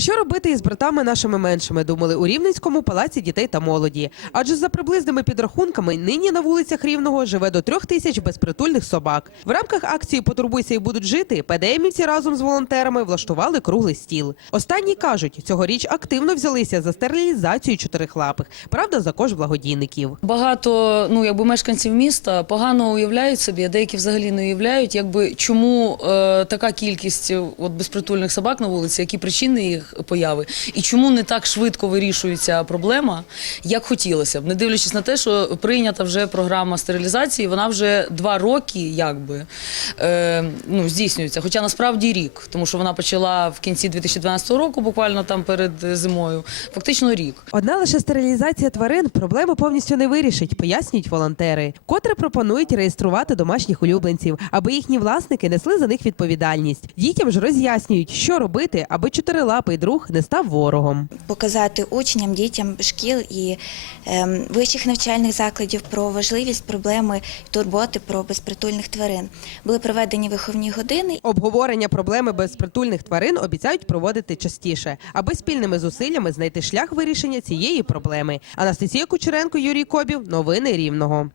Що робити із братами нашими меншими, думали у Рівненському палаці дітей та молоді. Адже за приблизними підрахунками нині на вулицях Рівного живе до трьох тисяч безпритульних собак. В рамках акції Потурбуйся і будуть жити. ПДМівці разом з волонтерами влаштували круглий стіл. Останні кажуть, цьогоріч активно взялися за стерилізацію чотирихлапих. Правда, за кошт благодійників. Багато ну якби мешканців міста погано уявляють собі, деякі взагалі не уявляють, якби чому е, така кількість от безпритульних собак на вулиці, які причини їх появи, і чому не так швидко вирішується проблема, як хотілося б, не дивлячись на те, що прийнята вже програма стерилізації, вона вже два роки, якби е, ну здійснюється. Хоча насправді рік, тому що вона почала в кінці 2012 року, буквально там перед зимою, фактично рік. Одна лише стерилізація тварин проблему повністю не вирішить, пояснюють волонтери. Котре пропонують реєструвати домашніх улюбленців, аби їхні власники несли за них відповідальність. Дітям ж роз'яснюють, що робити, аби чотирилапий друг не став ворогом. показати учням, дітям шкіл і ем, вищих навчальних закладів про важливість проблеми турботи про безпритульних тварин. Були проведені виховні години. Обговорення проблеми безпритульних тварин обіцяють проводити частіше, аби спільними зусиллями знайти шлях вирішення цієї проблеми. Анастасія Кучеренко, Юрій Кобів. Новини Рівного.